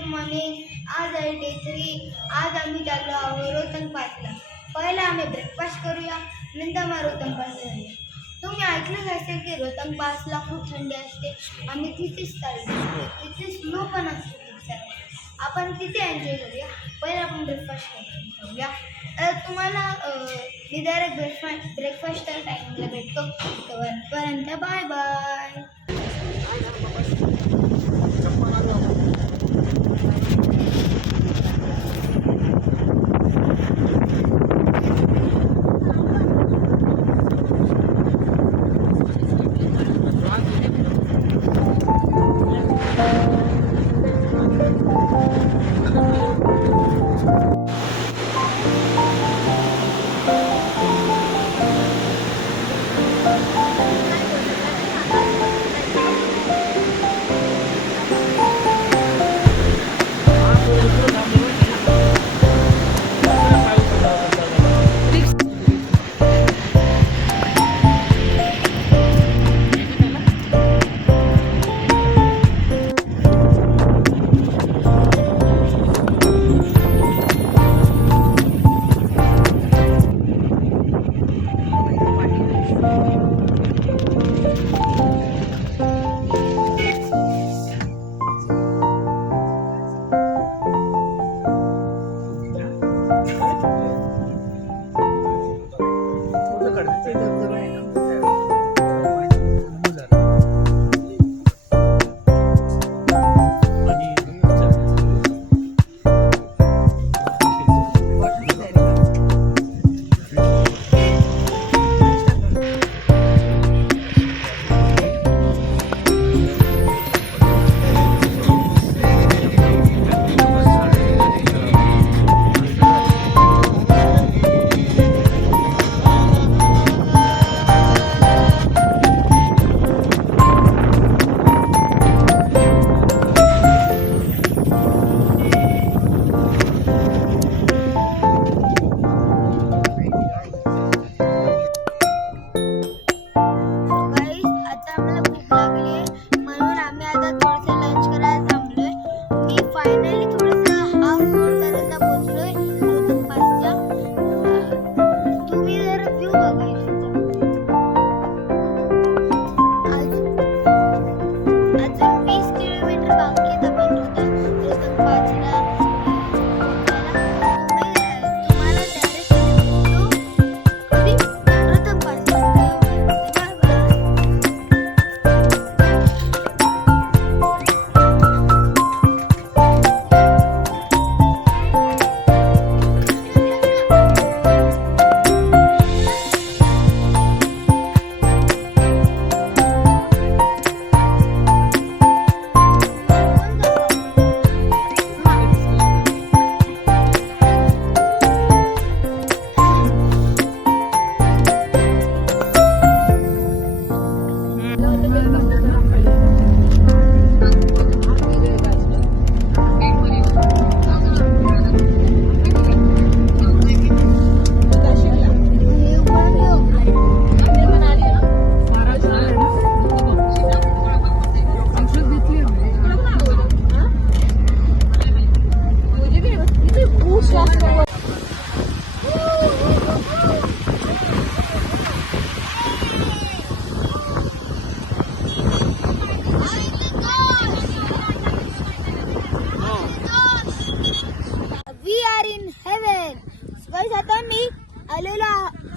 Good morning. आज आहे day 3. आज आम्ही चाललो आहोत रोहतंग पासला. पहिला आम्ही ब्रेकफास्ट करूया, नंतर मग रोहतंग पासला जाऊया. तुम्ही ऐकलं असेल की रोहतंग पासला खूप थंडी असते. आम्ही तिथेच चाललो. तिथे स्नो पण असते खूप सारे. आपण तिथे एन्जॉय करूया. पहिला आपण ब्रेकफास्ट करूया. तुम्हाला मी डायरेक्ट ब्रेकफास्ट टाईमला भेटतो. तोपर्यंत बाय बाय.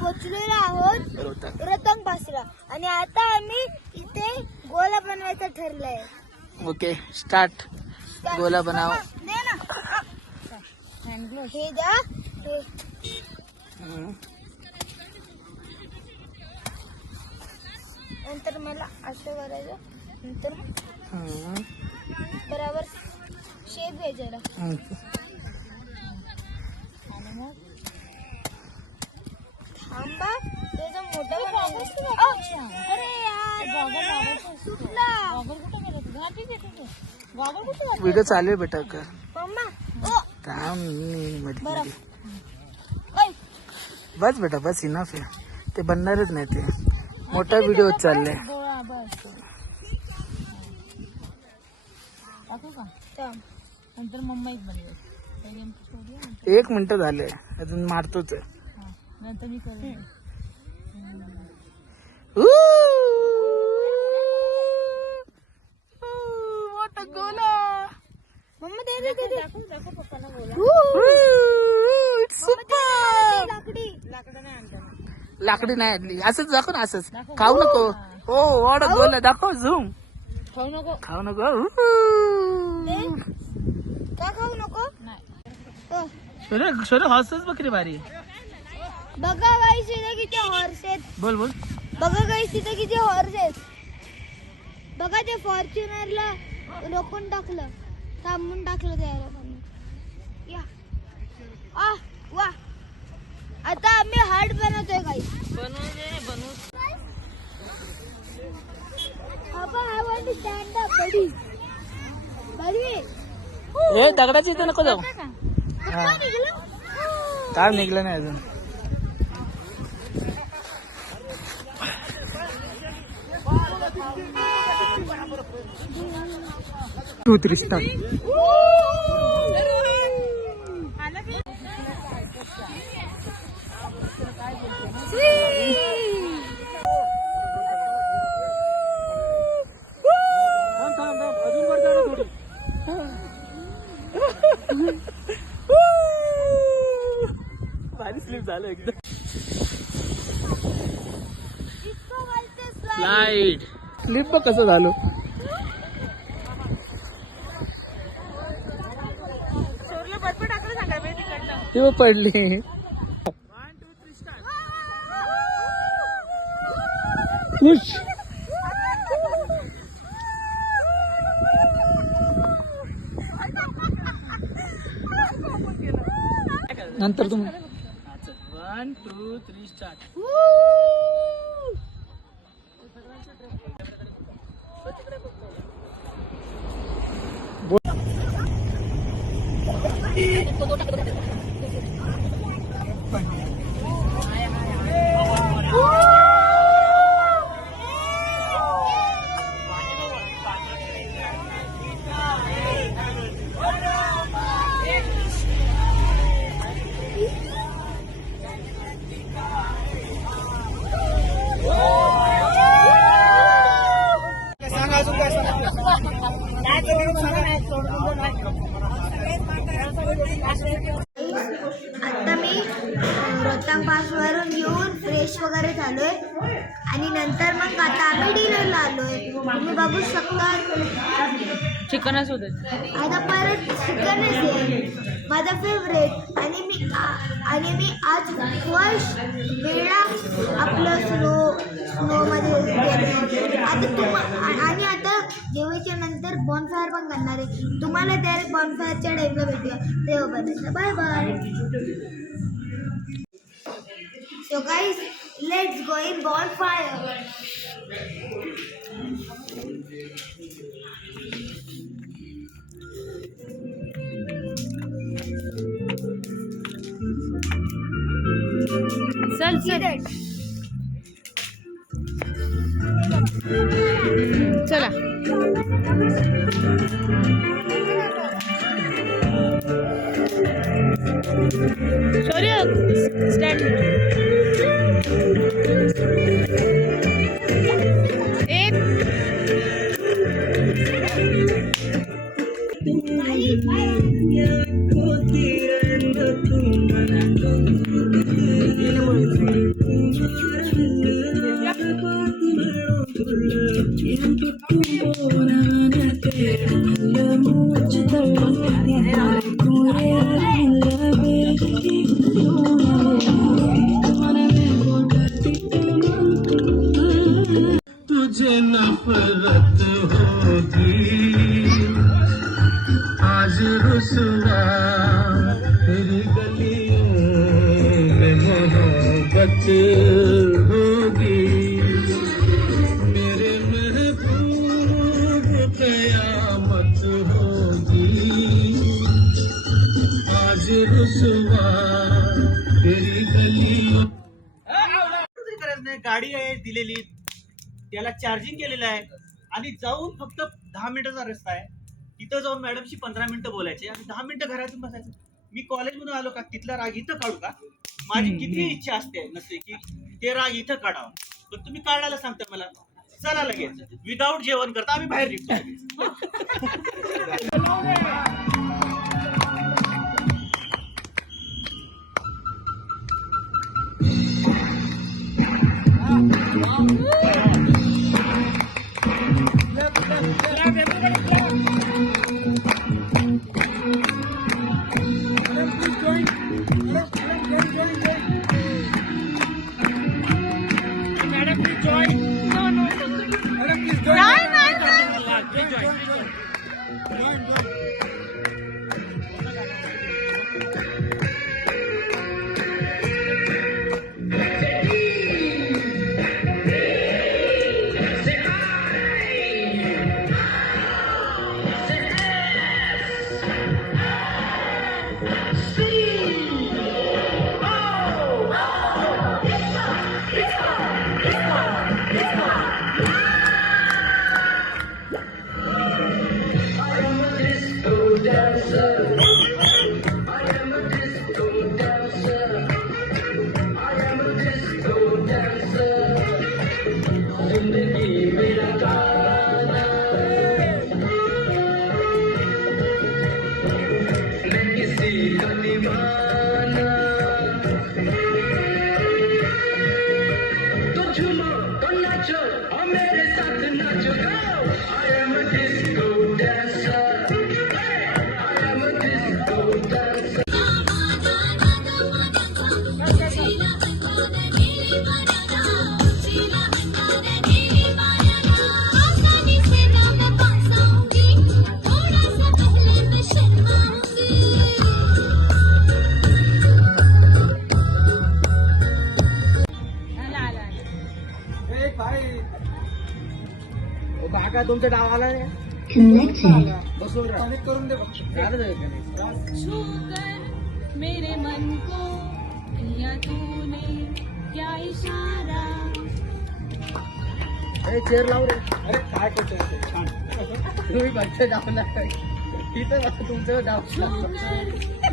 पोचलेलो आहोत रोहतंग पासला आणि आता आम्ही इथे गोला बनवायचं ठरलंय. Okay start. गोला बनाव. हे द्या. नंतर मला असं करायचं. नंतर बरोबर शेप घ्यायचा आणि मग थांबा त्याचा मोठा व्हिडिओ चालू आहे बेटा. कर बस बेटा, बस इनफ आहे. ते बनणारच नाही. ते मोठा व्हिडिओ चाललाय. नंतर मुंबईत बनवेल. 1 मिनिट झाले अजून मारतोच आहे. नंतर मी करेन. मोठा गोला. मम्मा दे दाखव पप्पाला बोला. सुपर. लाकडी. लाकडी नाही आणली. असंच दाखव ना असंच. खाऊ नको. हो वाढ गोला दाखव झूम. खाऊ नको. खाऊ नको. का खाऊ नको? नाही. शोरे हॉर्सेस बकरी भारी. बघा गाईस इथे किती हॉर्स आहेत. बोल बोल. बघा गाईस तिथे किती हॉर्स आहेत. बघा ते फॉर्च्युनरला रोखून टाकलं, थांबून टाकलं त्या लोकांनी. या वा. आता आम्ही हार्ट बनवतोय गाईस. बनवू. I want to stand up, buddy. हे दगडाची इथे नको जाऊ. कुठं निघालं? काय निघलं नाही अजून. Two three start. भारी स्लिप झालं एकदम. स्लाइड स्लिप बघ कसं झालं. तेव्हा पडली. खुश. नंतर तुम्ही 1 2 3 स्टार्ट. आता मी रोहतांग पास वरून येऊन फ्रेश वगैरे झालोय आणि नंतर मग आता आम्ही डिनरला आलोय. तुम्ही बघू शकता चिकनच होत. आता परत चिकनच आहे माझा फेवरेट. आणि मी आज फर्स्ट वेळा आपलं स्नोमध्ये गेलो. आणि आता जेवायच्या नंतर बॉनफायर पण करणार आहे. तुम्हाला डायरेक्ट बॉनफायरच्या टाईमला भेटूया तेव्हा. Bye bye. So guys, let's go in bonfire. चल चला. शौर्य स्टँड. तुझे नफरत होगी आज रुसवा तेरी गलियों में मोहब्बत होगी मेरे महबूब कयामत होगी आज रुसवा तेरी गलियों. गाडी आहे दिलेली, त्याला चार्जिंग केलेलं आहे आणि जाऊन फक्त 10 मिनिटाचा रस्ता आहे. तिथं जाऊन मॅडमशी 15 मिनिटं बोलायचे आणि 10 मिनिटं घरातून बसायचं. मी कॉलेजमधून आलो का तिथला राग इथं काढू का? माझी किती इच्छा असते नसते की ते राग इथं काढावा, पण तुम्ही काढायला सांगता मला. चला लगेच विदाऊट जेवण करता आम्ही बाहेर निघतो लगेच. तुमचा डाव आला मेरे मन को किया तूने क्या इशारा. चेअर लाव रे. अरे काय करतोय छान तुम्ही बघते डावला तिथं तुमचं डाव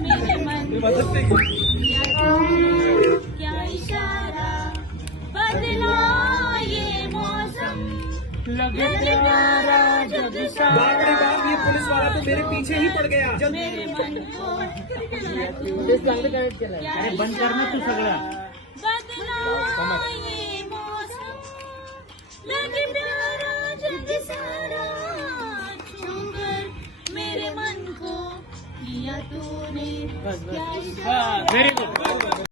मेरे मन को किया तूने क्या इशारा. बदला ये मौसम लगे प्यारा जग सारा. ये पुलिस वाला तो मेरे पीछे ही पड़ गया. मेरे मन को चांगलं कनेक्ट केलं. अरे बंद कर ना तू सगळं. बदला ये मौसम लगे प्यारा जग सारा. छूकर मेरे मन को किया तूने क्या इशारा. Very good.